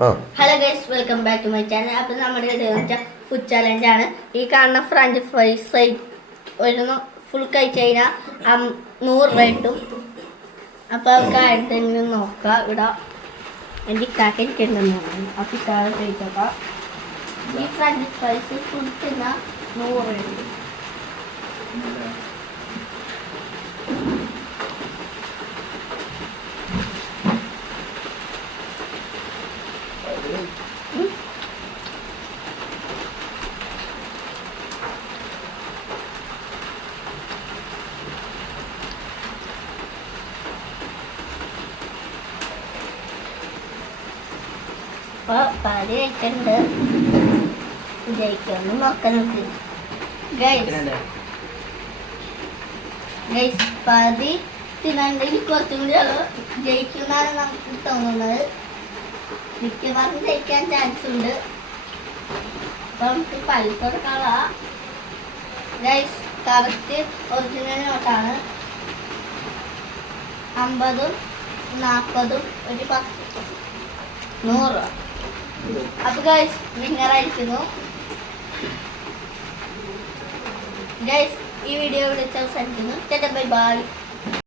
Hello guys, welcome back to my channel. അപ്പോൾ നമ്മുടെ food ചാലഞ്ചാണ്. ഈ കാണുന്ന ഫ്രഞ്ച് ഫ്രൈസ് ഒരു ഫുൾ കഴിച്ച് കഴിഞ്ഞാൽ 100 രൂപ കിട്ടും. അപ്പോൾ അവർക്ക് നോക്കാം. ഇവിടെ എൻ്റെ ഇക്കാക്ക് ഇരിക്കുന്നുണ്ടെന്ന് അപ്പോൾ ഇക്കാതെ കഴിച്ചോക്കാം. ഈ ഫ്രഞ്ച് ഫ്രൈസ് ഫുൾ തിന്നാൽ 100 രൂപ കിട്ടും. അപ്പോൾ പാല് കഴിച്ചിട്ടുണ്ട്. ജയിക്കുമെന്ന് നോക്കാൻ നോക്കി ഗൈസ്. പാതി തിന്നുണ്ടെങ്കിൽ കുറച്ചും കൂടി ജയിക്കുമെന്നാണ് നമുക്ക് തോന്നുന്നത്. മിക്കവാറും ജയിക്കാൻ ചാൻസ് ഉണ്ട്. അപ്പൊ നമുക്ക് പൈസ കൊടുക്കാനുള്ള ഗൈസ് കറക്റ്റ് ഒറിജിനൽ നോട്ടാണ്. 50, 40, ഒരു 10, 100. അപ്പൊ ഗൈസ് വിന്നറായിരിക്കുന്നു. ഗൈസ് ഈ വീഡിയോ ഇവിടെ അവസാനിക്കുന്നു. Bye bye.